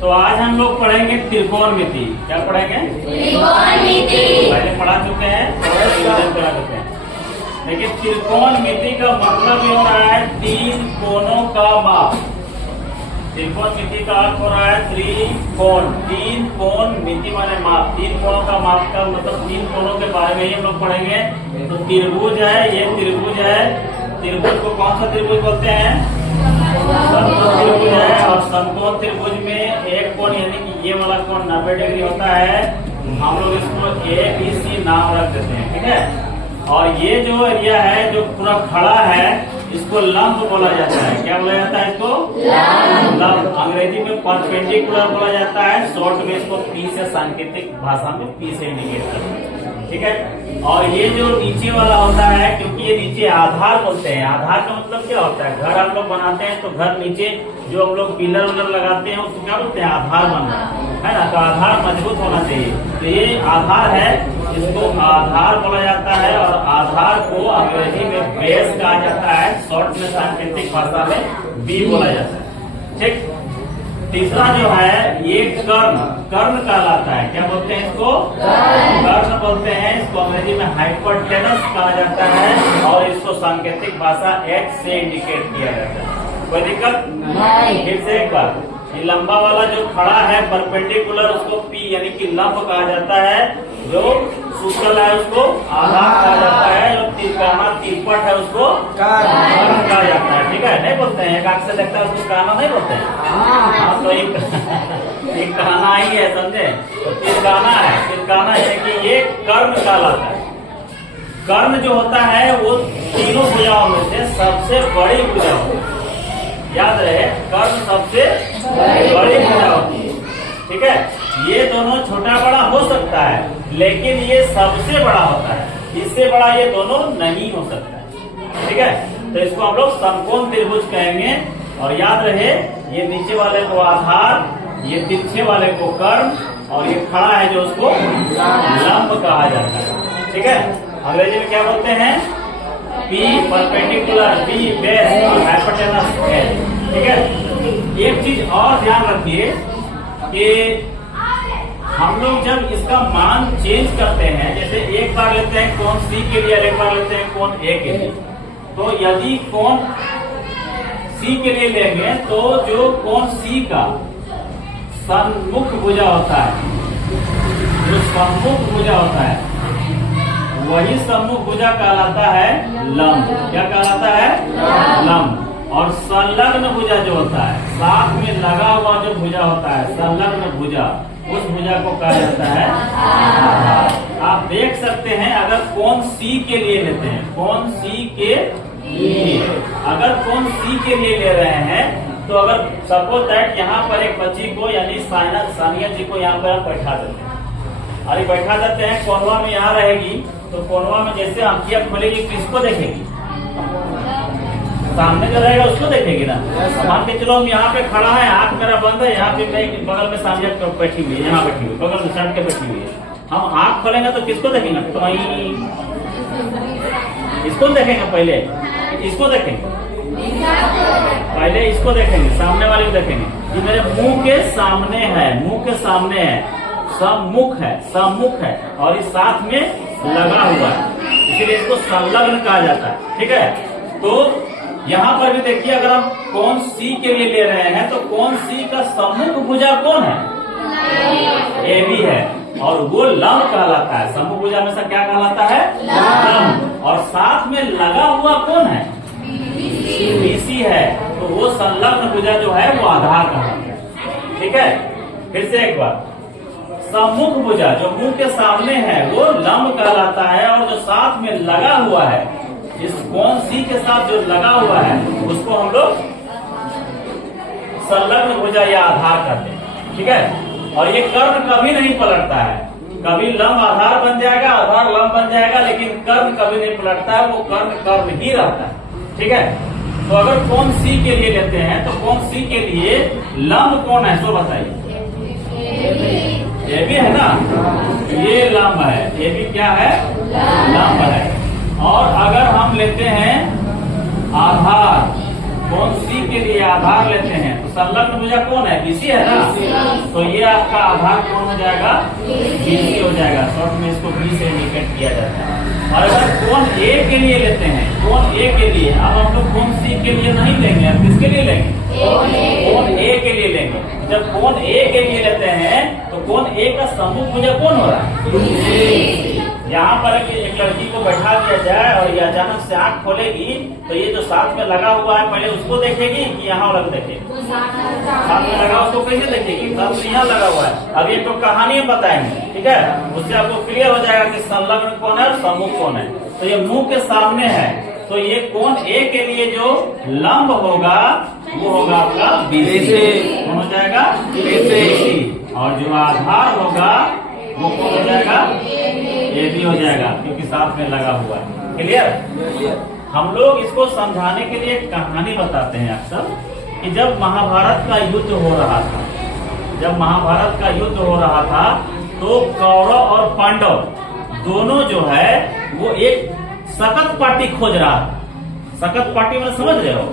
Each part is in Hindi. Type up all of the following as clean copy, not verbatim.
तो आज हम लोग पढ़ेंगे त्रिकोणमिति। क्या पढ़ेंगे? त्रिकोणमिति। पहले पढ़ा चुके हैं, पढ़ा चुके हैं। देखिए त्रिकोणमिति का मतलब ये हो रहा है तीन कोणों का माप। त्रिकोणमिति का अर्थ हो रहा है त्रिकोण, तीन कोण, मिति माने माप। तीन कोणों का माप का मतलब तीन कोणों के बारे में ही हम लोग पढ़ेंगे। तो त्रिभुज है, ये त्रिभुज है। त्रिभुज को कौन सा त्रिभुज बोलते हैं? समकोण त्रिभुज है। और समकोण त्रिभुज में एक कोण यानी कि ये वाला कोण 90 डिग्री होता है। हम लोग इसको ABC नाम रख देते हैं, ठीक है। और ये जो एरिया है जो पूरा खड़ा है इसको लंब बोला जाता है। क्या बोला जाता है इसको? लंब। अंग्रेजी में परपेंडिकुलर बोला जाता है। शॉर्ट में इसको P से सांकेतिक भाषा में P से इंडिकेट करते हैं, ठीक है। और ये जो नीचे वाला होता है, क्योंकि ये नीचे आधार बोलते हैं। आधार का मतलब क्या होता है? घर हम लोग बनाते हैं तो घर नीचे जो हम लोग पिलर उलर लगाते हैं उसको क्या बोलते हैं? आधार बनना है ना। तो आधार मजबूत होना चाहिए। तो ये आधार है, इसको आधार बोला जाता है। और आधार को अंग्रेजी में बेस कहा जाता है। शॉर्ट में सांकेतिक भाषा में बी बोला जाता है, ठीक। तीसरा जो है ये कर्ण, कर्ण कहलाता है। क्या बोलते हैं इसको? कर्ण बोलते हैं। इसको अंग्रेजी में हाइपोटेनस कहा जाता है। और इसको सांकेतिक भाषा H से इंडिकेट किया जाता है। कोई दिक्कत नहीं। फिर से एक बार, ये लंबा वाला जो खड़ा है परपेंडिकुलर उसको P यानी कि लंब कहा जाता है। जो सूत्र है उसको आधार कहा जाता है। जो तिरकाना तिरपट है उसको कर्ण कहा जाता है, ठीक है। नहीं बोलते हैं, एक आंख से देखता है उसको कहना नहीं बोलते हैं। तो एक कहना ही है, समझे। तो तिरकाना है, तिरकाना है कि ये कर्ण कहलाता है। कर्ण जो होता है वो तीनों भुजाओं में से सबसे बड़ी भुजा होती है। याद रहे, कर्ण सबसे बड़ी भुजा होती है, ठीक है। ये दोनों छोटा बड़ा हो सकता है लेकिन ये सबसे बड़ा होता है। इससे बड़ा ये दोनों नहीं हो सकता है, ठीक है। तो इसको हम लोग समकोण त्रिभुज कहेंगे। और याद रहे, ये नीचे वाले को आधार, ये तिरछे वाले को कर्ण, और ये खड़ा है जो उसको लंब कहा जाता है, ठीक है। अंग्रेजी में क्या बोलते हैं? P परपेंडिकुलर, B बेस और हाइपोटेनस है, ठीक है। एक चीज और ध्यान रखिए कि हम लोग जब इसका मान चेंज करते हैं, जैसे एक बार लेते हैं कोण C के लिए, एक बार लेते हैं कोण A के लिए। तो यदि कोण C के लिए लेंगे तो जो कोण C का सम्मुख भुजा होता है, जो सम्मुख भुजा होता है वही सम्मुख भुजा कहलाता है लंब। क्या कहलाता है? लंब। और संलग्न भुजा जो होता है, साथ में लगा हुआ जो भुजा होता है, संलग्न भुजा, उस भुजा को कहा जाता है आधार। आप देख सकते हैं, अगर कोण C के लिए लेते हैं, कोण C के लिए, अगर कोण C के लिए ले रहे हैं तो अगर सपोज दैट यहाँ पर एक बच्ची को यानी सानिया जी को यहाँ पर हम बैठा देते हैं। अरे बैठा देते हैं, कोनवा में यहाँ रहेगी तो कोनवा में जैसे आंखियां खोलेगी किसको देखेगी? सामने जो रहेगा उसको देखेगी ना। मान के चलो हम यहाँ पे खड़ा है, आंख मेरा बंद है, यहाँ पे मैं बगल में सानिया बैठी हुई है, यहाँ बैठी हुई, बगल में सट के बैठी हुई है। हम आंख खोलेंगे तो किसको देखेंगे? तो इसको देखेंगे, पहले इसको देखेंगे, पहले इसको देखेंगे, सामने वाले को देखेंगे। ये मेरे मुंह के सामने है, मुंह के सामने है, सम्मुख है, सम्मुख है और इस साथ में लगा हुआ है, इसलिए इसको संलग्न कहा जाता है, ठीक है। तो यहाँ पर भी देखिए, अगर हम कोण C के लिए ले रहे हैं तो कोण C का सम्मुख भुजा कौन है? AB है। और वो लंब कहलाता है। सम्मुख भुजा में से क्या कहलाता है? लंब। और साथ में लगा हुआ कौन है? BC है। तो वो संलग्न भुजा जो है वो आधार कहलाता है, ठीक है। फिर से एक बार, सम्मुख भुजा जो मुंह के सामने है वो लंब कहलाता है। और जो साथ में लगा हुआ है, इस कोण C के साथ जो लगा हुआ है उसको हम लोग संलग्न भुजा या आधार कहते हैं, ठीक है। और ये कर्ण कभी नहीं पलटता है, कभी लंब आधार बन जाएगा, आधार लंब बन जाएगा, लेकिन कर्ण कभी नहीं पलटता है, वो कर्ण कर्ण ही रहता है, ठीक है। तो अगर कोण C के लिए लेते हैं तो कोण C के लिए लंब कौन है सो बताइए? AB है ना, ये लंब है। AB क्या है? लंब है। और अगर हम लेते हैं आधार, कोण सी के लिए आधार लेते हैं तो संलग्न भुजा कौन है? बीसी है ना। तो ये आपका आधार कौन हो जाएगा? बीसी हो जाएगा। शॉर्ट में इसको बी से इंडिकेट किया जाता है। और अगर कोण ए के लिए लेते हैं, कोण ए के लिए, अब हम लोग कोण सी के लिए नहीं लेंगे, अब किसके लिए लेंगे? कोण ए के लिए लेंगे। जब कोण ए के लिए लेते हैं तो कोण ए का सम्मुख भुजा कौन हो रहा है? यहाँ पर एक लड़की को बैठा दिया जाए और ये अचानक से आंख खोलेगी तो ये जो साथ में लगा हुआ है पहले उसको देखेगी कि यहाँ वाला देखेगी? साथ में लगा उसको कैसे देखेगी? साथ में यहाँ लगा हुआ है। अब ये तो कहानी बताएंगे, ठीक है? उससे आपको क्लियर हो जाएगा कि संलग्न कौन है और सम्मुख कौन है। तो ये मुंह के सामने है तो ये कोण ए के लिए जो लंब होगा वो होगा आपका बीसी। कौन हो जाएगा? बीसी। और जो आधार होगा वो कौन हो जाएगा? ए बी हो जाएगा, क्योंकि साथ में लगा हुआ है। क्लियर? हम लोग इसको समझाने के लिए कहानी बताते हैं अक्सर कि जब महाभारत का युद्ध हो रहा था, जब महाभारत का युद्ध हो रहा था तो कौरव और पांडव दोनों जो है वो एक सकत पार्टी खोज रहा था। सकत पार्टी में समझ रहे हो?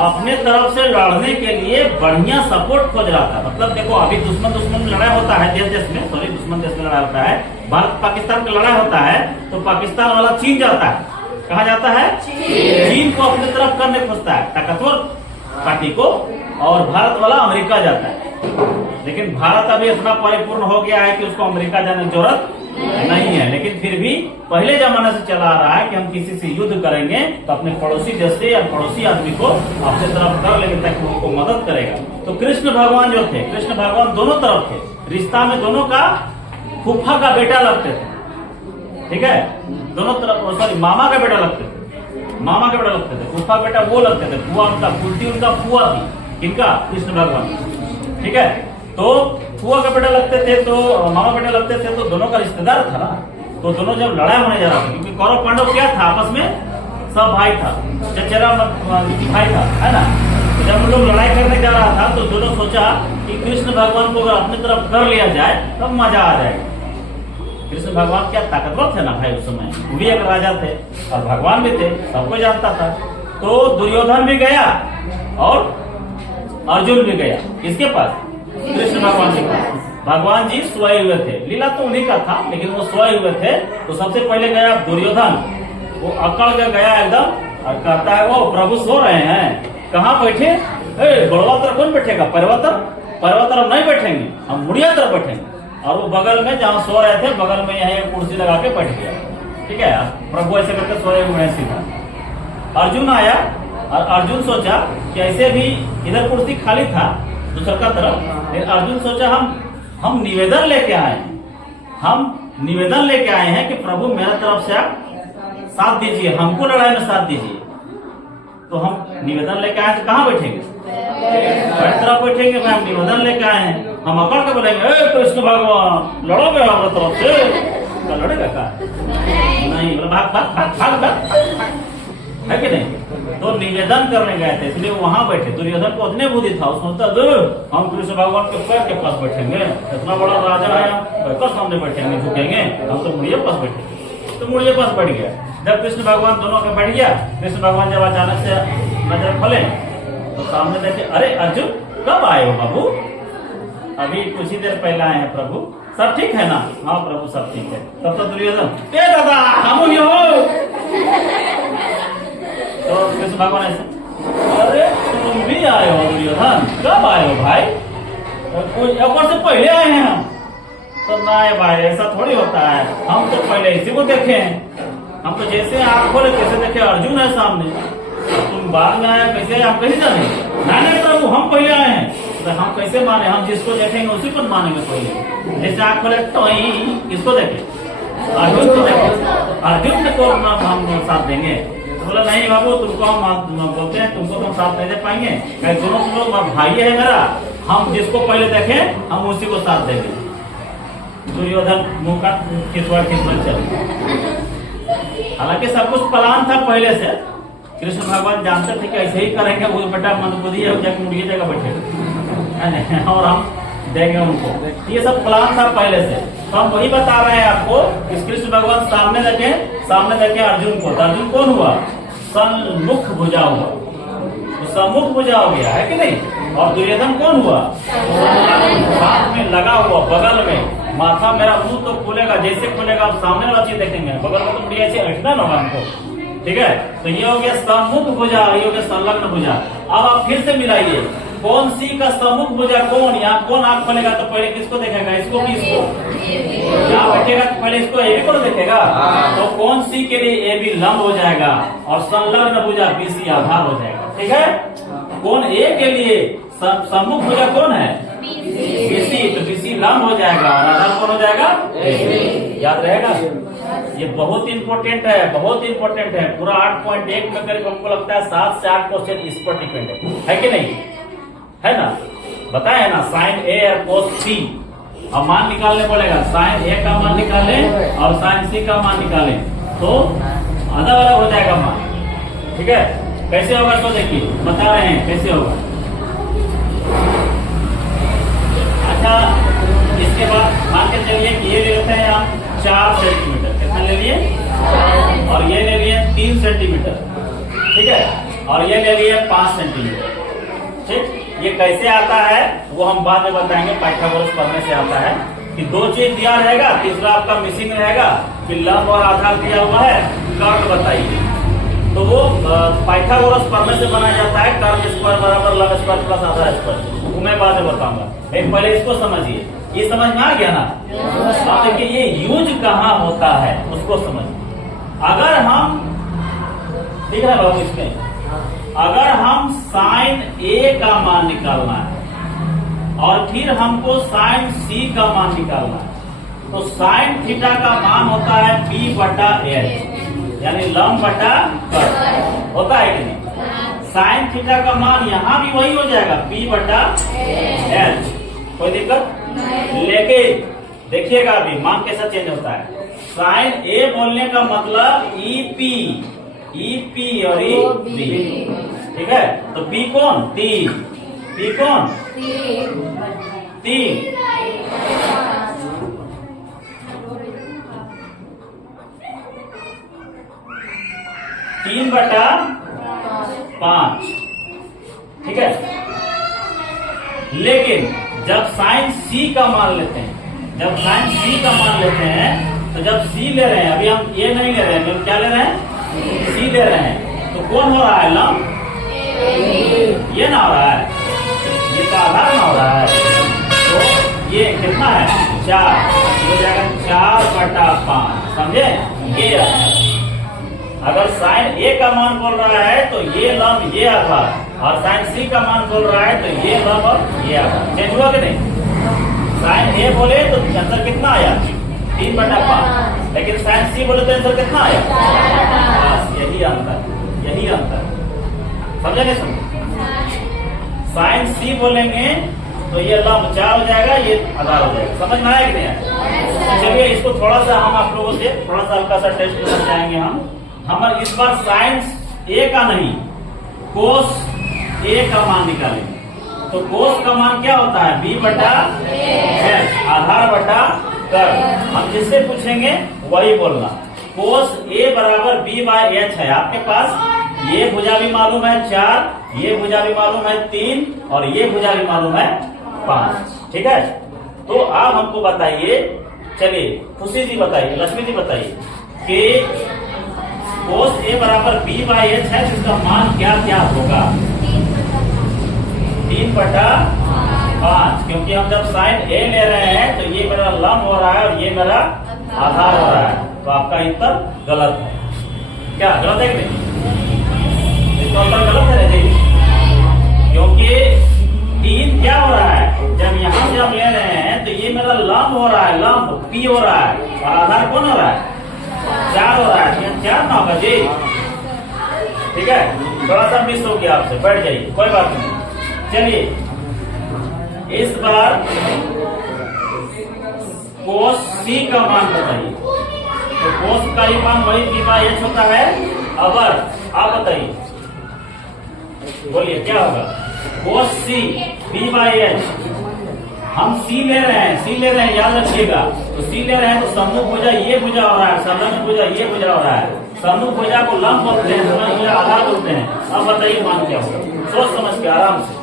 अपने तरफ से लड़ने के लिए बढ़िया सपोर्ट खोज रहा था। मतलब देखो अभी दुश्मन में लड़ाई होता है, देश देश में, सॉरी दुश्मन देश में लड़ाई होता है, भारत पाकिस्तान में लड़ाई होता है तो पाकिस्तान वाला चीन जाता है। कहा जाता है? चीन को अपने तरफ करने खोजता है, ताकतवर पार्टी को, और भारत वाला अमेरिका जाता है। लेकिन भारत अभी इतना परिपूर्ण हो गया है कि उसको अमेरिका जाने की जरूरत नहीं है। लेकिन फिर भी पहले जमाने से चला आ रहा है कि हम किसी से युद्ध करेंगे तो अपने पड़ोसी देश से या पड़ोसी आदमी को अपने तरफ कर लेंगे ताकि उनको मदद करेगा। तो कृष्ण भगवान जो थे, कृष्ण भगवान दोनों तरफ थे। रिश्ता में दोनों का फूफा का बेटा लगते थे, ठीक है? दोनों तरफ, सॉरी मामा का बेटा लगते थे, मामा का बेटा लगते थे। फूफा बेटा वो लगते थे, फुआ उनका, कुंती उनका फुआ थी। किनका? कृष्ण भगवान, ठीक है? तो फुआ का बेटा लगते थे तो मामा बेटा लगते थे तो दोनों का रिश्तेदार था ना। तो दोनों जब लड़ाई होने जा रहा था, क्योंकि कौरव पांडव क्या था आपस में? सब भाई था, चचेरा भाई था, है ना? तो जब हम लोग लड़ाई करने जा रहा था तो दोनों सोचा कि कृष्ण भगवान को अगर अपनी तरफ कर लिया जाए तब मजा आ जाएगा। कृष्ण भगवान क्या ताकतवर थे ना भाई उस समय, वो भी एक राजा थे और भगवान भी थे, सबको जानता था। तो दुर्योधन भी गया और अर्जुन भी गया। किसके पास? कृष्ण भगवान के पास। भगवान जी सोए हुए थे, लीला तो उन्हीं का था लेकिन वो सोए हुए थे। तो सबसे पहले गया दुर्योधन, वो अकड़ के गया एकदम और कहता है वो प्रभु सो रहे हैं, कहाँ बैठे? बड़वा तरफ कौन बैठेगा? पर्वत तरफ नहीं बैठेंगे, हम मुड़िया तरफ बैठेंगे। और वो बगल में जहाँ सो रहे थे बगल में यहाँ एक कुर्सी लगा के बैठ गया, ठीक है? प्रभु ऐसे करके सोए हुए हैं सीधा। अर्जुन आया और अर्जुन सोचा कि ऐसे भी इधर कुर्सी खाली था दूसरा का तरफ, लेकिन अर्जुन सोचा हम निवेदन लेके आए हैं, हम निवेदन लेके आए हैं कि प्रभु मेरा तरफ से आप साथ दीजिए, हमको लड़ाई में साथ दीजिए। तो हम निवेदन लेके आए तो कहाँ बैठेंगे? हर तरफ बैठेंगे भाई, हम निवेदन लेके आए हैं। हम अकड़ के बोलेंगे कृष्ण भगवान लड़ोगे हमारे तरफ से? तो लड़ेगा का? नहीं, भाग है कि नहीं? तो निवेदन करने गए थे इसलिए वहां बैठे। दुर्योधन को उतने बुद्धि था, उसको हम कृष्ण भगवान के पैर के पास बैठेंगे, इतना बड़ा राजा है, पैर सामने बैठेंगे, झुकेंगे, हम तो मुड़िया पास बैठेंगे। तो मुड़िया पास बैठ गया। जब कृष्ण भगवान दोनों का बैठ गया, कृष्ण भगवान जब अचानक से नजर खोले तो सामने देखे, अरे अर्जुन कब आए हो बाबू? अभी कुछ ही देर पहले आए हैं प्रभु, सब ठीक है ना? हाँ प्रभु सब ठीक है। तब तो दुर्योधन दादा हम तो कृष्ण भगवान ऐसे, अरे तुम भी आए हो दुर्योधन, कब आए हो भाई? एक से पहले आए हैं हम। तो नहीं भाई ऐसा थोड़ी होता है, हम तो पहले इसी को देखे हैं। हम तो जैसे आंख खोले कैसे देखे अर्जुन है सामने, तुम बाद में आए कैसे? आप कैसे जाने? नहीं प्रभु हम पहले आए हैं। तो हम कैसे माने? हम जिसको देखेंगे उसी को मानेंगे पहले। जैसे आंख खोले तो किसको देखे? अर्जुन को देखे, अर्जुन को हम साथ देंगे। बोला नहीं बाबू तुमको हम बोलते हैं, तुमको तो हम साथ नहीं दे पाएंगे, दोनों तुम लोग भाई है मेरा, हम जिसको पहले देखें हम उसी को साथ देंगे। दुर्योधन मुंह का खिसवाड़ चल। हालांकि सब कुछ प्लान था पहले से, कृष्ण भगवान जानते थे कि ऐसे ही करेंगे, वो बेटा मंदबुद्धि है जाके मुड़िए जगह बैठेगा और हम देंगे उनको। ये सब प्लान था पहले से। तो हम वही बता रहे हैं आपको कि कृष्ण भगवान सामने देखे अर्जुन को। तो अर्जुन कौन हुआ? सन्मुख भुजा हुआ। तो सम्मुख भुजा हो गया है कि नहीं। और दुर्योधन कौन हुआ? हाथ में लगा हुआ, बगल में। माथा मेरा मुंह तो खुलेगा, जैसे खुलेगा आप सामने वाला चीज देखेंगे, बगल में तो मुझे ऐसे हटना ना हमको, ठीक है। तो ये हो गया सम्मुख भुजा, ये हो गया संलग्न भुजा। अब आप फिर से मिलाइए, कौन सी का सम्मुख भुजा कौन, यहाँ कौन आंख खोलेगा तो पहले किसको देखेगा, इसको कि इसको? यहाँ बैठेगा तो पहले इसको ए बी को देखेगा। तो कौन सी के लिए ए बी लंब हो जाएगा और संलग्न भुजा बी सी आधार हो जाएगा, ठीक है। कौन ए के लिए सम्मुख भुजा कौन है? बी सी, तो बी सी लंब हो जाएगा और आधार कौन हो जाएगा? याद रहेगा। ये बहुत इंपॉर्टेंट है, बहुत इंपॉर्टेंट है। पूरा 8.1 में करीब हमको लगता है 7 से 8 क्वेश्चन इस पर डिपेंड है कि नहीं, है ना। बताया ना, साइन ए और कोस सी। अब मान निकालने बोलेगा, साइन ए का मान निकाले और साइन सी का मान निकाले तो अलग अलग हो जाएगा मान, ठीक है। कैसे होगा तो देखिए, बता रहे हैं कैसे होगा। अच्छा, इसके बाद मान के चलिए कि ये ले लेते हैं हम 4 सेंटीमीटर, कितना ले लिए, और ये ले लिए 3 सेंटीमीटर, ठीक है, और ये ले लिए 5 सेंटीमीटर, ठीक। ये कैसे आता है वो हम बाद में बताएंगे, पाइथागोरस पढ़ने से आता है कि 2 चीज दिया रहेगा, तीसरा आपका मिसिंग रहेगा, फिर लंब और आधार दिया हुआ है, कर्व बताइए। तो वो पाइथागोरस पढ़ने से बनाया जाता है, कर्व स्क्वायर बराबर लंब स्क्वायर प्लस आधार स्क्वायर, वो मैं बाद में बताऊंगा। एक पहले इसको समझिए, ये समझ में आ गया ना। अब देखिए ये यूज कहाँ होता है उसको समझिए। अगर हम, ठीक है बाबू, इसमें अगर हम साइन ए का मान निकालना है और फिर हमको साइन सी का मान निकालना है, तो साइन थीटा का मान होता है पी बटा एच, यानी लंब बटा कर्व, होता है कि नहीं। साइन थीटा का मान यहाँ भी वही हो जाएगा, पी बटा एच, कोई दिक्कत। लेकिन देखिएगा अभी मान कैसा चेंज होता है। साइन ए बोलने का मतलब ई पी और ई बी, ठीक है। तो पी कौन? 3, पी कौन? 3, तीन बटा 5, ठीक है। लेकिन जब साइन सी का मान लेते हैं, जब साइन सी का मान लेते हैं, तो जब सी ले रहे हैं, अभी हम ये नहीं ले रहे हैं, हम क्या ले रहे हैं? सी ले रहे हैं। तो कौन हो रहा है लंब? ये ना हो रहा है, ये तो आधार ना हो रहा है। तो ये कितना है? 4 हो जाएगा, 4 बटा 5, समझे। ये अगर साइन ए का मान बोल रहा है तो ये लंब ये आधार, और साइन सी का मान बोल रहा है तो ये लंब और ये आधार। चेंज हुआ कि नहीं? साइन ए बोले तो आंसर कितना आया? 3 बटा 5, लेकिन साइन सी बोले तो आंसर कितना आया? बस यही अंतर, यही अंतर, समझे नहीं समझे। साइन सी बोलेंगे तो ये लंब 4 हो जाएगा, ये आधार हो जाएगा। समझ में आया कि नहीं आया? चलिए इसको थोड़ा सा हम आप लोगों से थोड़ा सा हल्का सा टेस्ट समझाएंगे हम इस बार साइन ए का नहीं, कोस ए का मान निकालेंगे। तो कोस का मान क्या होता है? बी बटा एच, आधार बटा कर्व। हम जिससे पूछेंगे वही बोलना। कोस ए बराबर बी बाय एच है आपके पास। ये भुजा भी मालूम है 4, ये भुजा भी मालूम है 3, और ये भुजा भी मालूम है 5, ठीक है। तो आप हमको बताइए, चलिए खुशी जी बताइए, लक्ष्मी जी बताइए कि कोस ए बराबर बी बाई एच है, जिसका मान क्या क्या होगा? 3 बटा 5, क्योंकि हम जब साइन ए ले रहे हैं तो ये मेरा लंब हो रहा है और ये मेरा आधार हो रहा है। तो आपका उत्तर गलत है। क्या गलत है कि नहीं? इसका उत्तर गलत है जी, क्योंकि 3 क्या हो रहा है? जब यहाँ से हम ले रहे हैं तो ये मेरा लंब हो रहा है, लंब पी हो रहा है, और आधार कौन हो रहा है? 4 हो रहा है। 4 ना होगा जी, ठीक है। थोड़ा सा मिस हो गया आपसे, बैठ जाइए, कोई बात नहीं। चलिए इस बार कोस सी का मान बताइए। तो कोस का ही मान वही बी बाई एच होता है। अगर आप बताइए, बोलिए क्या होगा? कोस सी बी बाई एच, हम सी ले रहे हैं, सी ले रहे हैं, याद रखिएगा। तो सी ले रहे हैं तो सम्मुख भुजा ये भुजा हो रहा है, संलग्न भुजा ये भुजा हो रहा है। सम्मुख भुजा को लंब बोलते हैं, संलग्न भुजा आधार बोलते हैं। अब बताइए मान क्या होगा? सोच समझ के आराम से।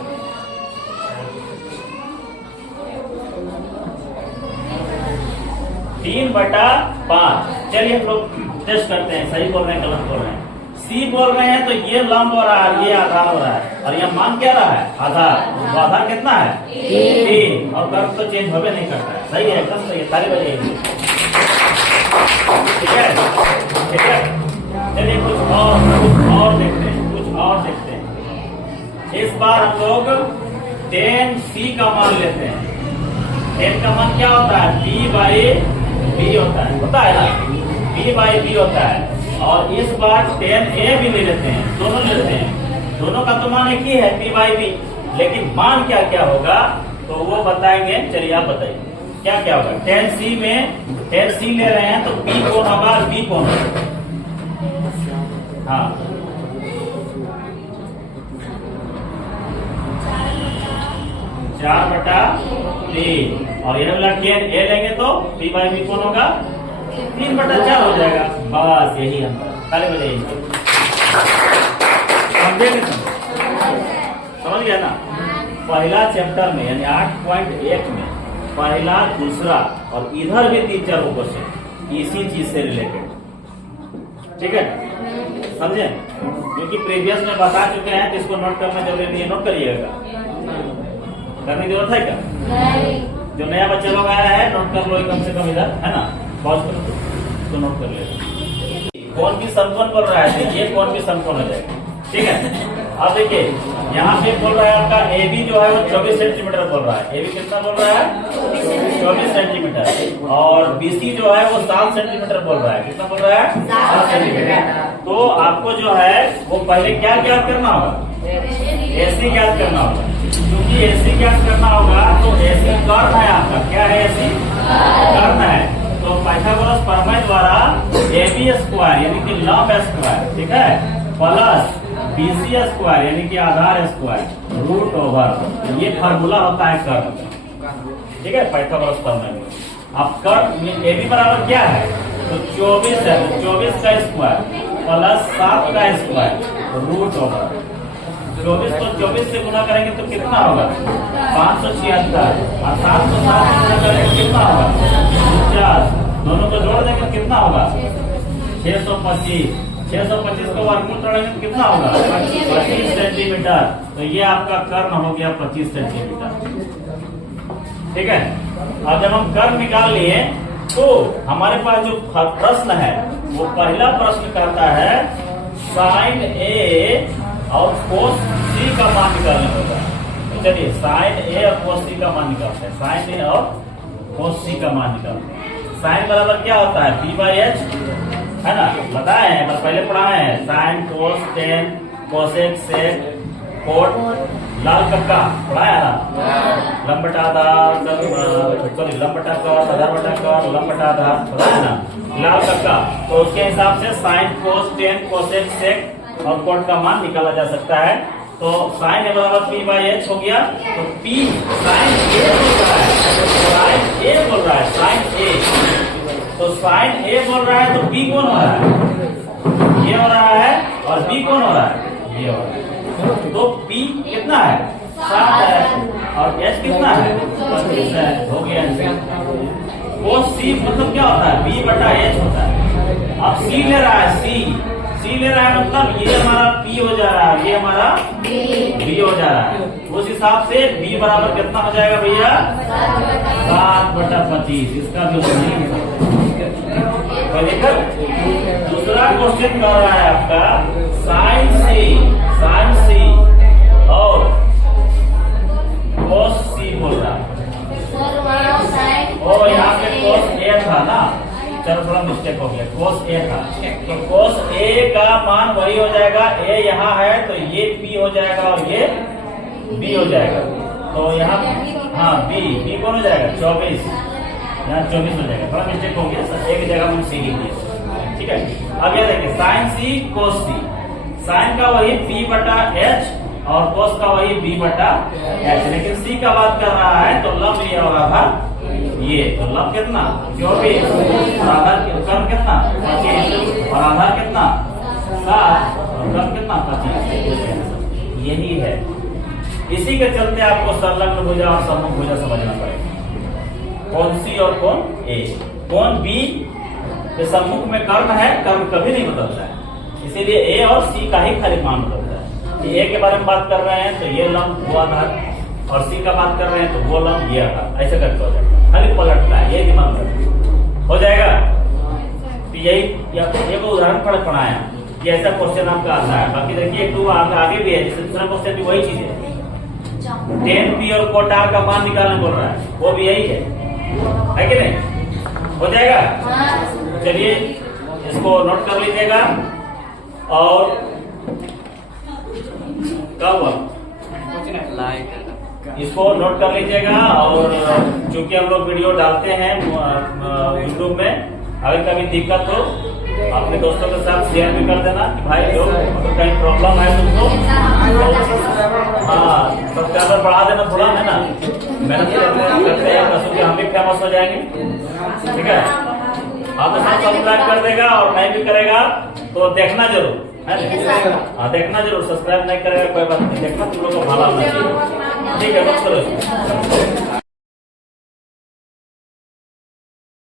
तीन बटा पांच। चलिए हम लोग टेस्ट करते हैं, सही बोल रहे हैं गलत बोल रहे हैं। सी बोल रहे हैं तो ये लंब हो रहा है, ये आधार हो रहा है, और यह मान क्या रहा है, आधार। तो आधार कितना है, 3, और कर्व तो चेंज होवे नहीं करता है। सही है, एकदम सही है, ताली बजाइए। ठीक है, ठीक है। चलिए कुछ और देखते हैं, कुछ और देखते हैं। इस बार हम लोग tan C का मान लेते हैं। tan का मान क्या होता है, B/B होता है ना, B/B होता है। और इस बार tan A भी ले लेते हैं, दोनों लेते हैं। दोनों का तो मान एक ही है, B/B, लेकिन मान क्या क्या होगा तो वो बताएंगे। चलिए आप बताइए क्या क्या होगा। tan C में tan C ले रहे हैं तो P कौन होगा, B कौन होगा। हाँ, 4/3, और ये वाला tan A लेंगे तो P/B कौन होगा, 3/4 हो जाएगा। बस यही हम ताली बजाइए। समझ गया ना। पहला चैप्टर में यानी 8.1 में पहला, दूसरा और इधर भी 3-4 क्वेश्चन इसी चीज से रिलेटेड। ठीक है, समझे, क्योंकि प्रीवियस में बता चुके हैं, जिसको नोट करना जरूरी नहीं है, नोट करिएगा। करने की जरूरत है क्या, जो नया बच्चा लोग आया है नोट कर लो कम से कम, इधर है ना, पॉज करो तो नोट कर ले। कौन भी समकोण बोल रहा है, ये कौन भी समकोण हो जाएगा। ठीक है, अब देखिए यहाँ पे बोल रहा है आपका AB जो है वो 24 सेंटीमीटर बोल रहा है। AB कितना बोल रहा है, 24 सेंटीमीटर। और BC जो है वो 7 सेंटीमीटर बोल रहा है। कितना बोल रहा है, 7 सेंटीमीटर। तो आपको जो है वो पहले क्या ज्ञात करना होगा, AC ज्ञात करना होगा। क्योंकि AC ज्ञात करना होगा तो AC कर्ण है आपका, क्या है, AC कर्ण है। तो पाइथागोरस प्रमेय द्वारा AB स्क्वायर यानी कि लंब स्क्वायर, ठीक है, प्लस BC स्क्वायर यानी कि आधार स्क्वायर √, ये फार्मूला होता है कर्ण। ठीक है, पाइथागोरस प्रमेय में। अब कर्ण AB बराबर क्या है, तो 24 है, तो 24 का स्क्वायर प्लस 7 का स्क्वायर √। 24 को 24 से गुना करेंगे तो कितना होगा, 576, और 7 को 7 से गुना करेंगे कितना होगा, 50। दोनों को जोड़ देंगे कितना होगा, 625। 625 को वर्गमूल तोड़ेंगे तो कितना होगा, 25 सेंटीमीटर। तो ये आपका कर्ण हो गया 25 सेंटीमीटर। ठीक है, अब जब हम कर्ण निकाल लिए तो हमारे पास जो प्रश्न है वो पहला प्रश्न कहता है sin A और cos C का मान निकालना होगा। तो चलिए sin A और cos C का मान निकालते हैं। sin A और cos C का मान निकालते हैं। sin बराबर क्या होता है, P/H, है ना, बताए हैं, बस पहले पढ़ाए हैं। sin, cos, tan, cosec, sec, cot, लाल कक्का पढ़ाया ना, लंब बटा आधार, सॉरी लंब बटा कर, आधार बटा कर, लंब बटा आधार, पढ़ाया ना, लाल कक्का। तो उसके हिसाब से sin, cos, tan, cosec, sec और cot का मान निकाला जा सकता है। तो sin A बराबर P/H हो गया। तो P sin A बोल रहा है, sin A बोल रहा है, sin A। तो sin A बोल रहा है तो B कौन हो रहा है, ये हो रहा है, और B कौन हो रहा है, ये हो रहा है। तो P कितना है, 7 है, और H कितना है, 25 है, हो गया। cos C मतलब क्या होता है, B/H होता है। अब C ले रहा है, C ले रहा है मतलब ये हमारा P हो जा रहा है, ये हमारा B हो जा रहा है। उस हिसाब से B बराबर कितना हो जाएगा भैया, 7/25। इसका भी दूसरा क्वेश्चन कर रहा है आपका sin C और cos C बोल रहा है। और यहाँ पे cos A था ना, चलो थोड़ा मिस्टेक हो गया, cos A था। तो cos A का मान वही हो जाएगा, A यहाँ है तो ये P हो जाएगा और ये B हो जाएगा। तो यहाँ हाँ B कौन हो जाएगा, 24, यहाँ 24 हो जाएगा। थोड़ा मिस्टेक हो गया, एक जगह हम C लिख दिए। ठीक है, अब यह देखिए sin C cos C, sin का वही P/H और cos का वही B/H, लेकिन C का बात कर रहा है तो लंब ये और आधार ये। तो लंब कितना, 24, और आधार कर्ण कितना, 25, और आधार कितना, 7, और कर्ण कितना, 25। यही है। इसी के चलते आपको संलग्न भुजा और सम्मुख भुजा समझना पड़ेगा। कौन सी और कौन ए। कौन बी के सम्मुख में कर्ण है, कर्ण कभी नहीं बदलता है, इसीलिए ए और सी का ही खाली मान बदलता है। ए के बारे में बात कर रहे हैं तो ये लंब हुआ था, और सी का बात कर रहे हैं तो वो लंब ये था। ऐसे करके हो जाएगा, खाली पलटता है, ये दिमाग में हो जाएगा। तो यही एक उदाहरण पढ़ाया, ये ऐसा क्वेश्चन आपका आता है। बाकी देखिए टू आगे भी है, जैसे दूसरा क्वेश्चन भी वही चीज है। 10p और cot r का मान निकालने बोल रहा है, वो भी यही है कि नहीं? हो जाएगा। चलिए इसको नोट कर लीजिएगा। और क्या हुआ, इसको नोट कर लीजिएगा। और चूंकि हम लोग वीडियो डालते हैं यूट्यूब में, अगर कभी दिक्कत हो अपने दोस्तों के साथ शेयर भी कर देना कि भाई जो तो कहीं प्रॉब्लम है तुमको, हाँ सब्सक्राइबर बढ़ा देना थोड़ा, है ना। मेहनत करते हैं क्योंकि हम भी फेमस हो जाएंगे, ठीक है। आप तो सब सब्सक्राइब कर देगा, और नहीं भी करेगा तो देखना जरूर है। हाँ देखना जरूर, सब्सक्राइब नहीं करेगा कोई बात नहीं, देखना तुम लोग को भला होना चाहिए, ठीक है। बस करो।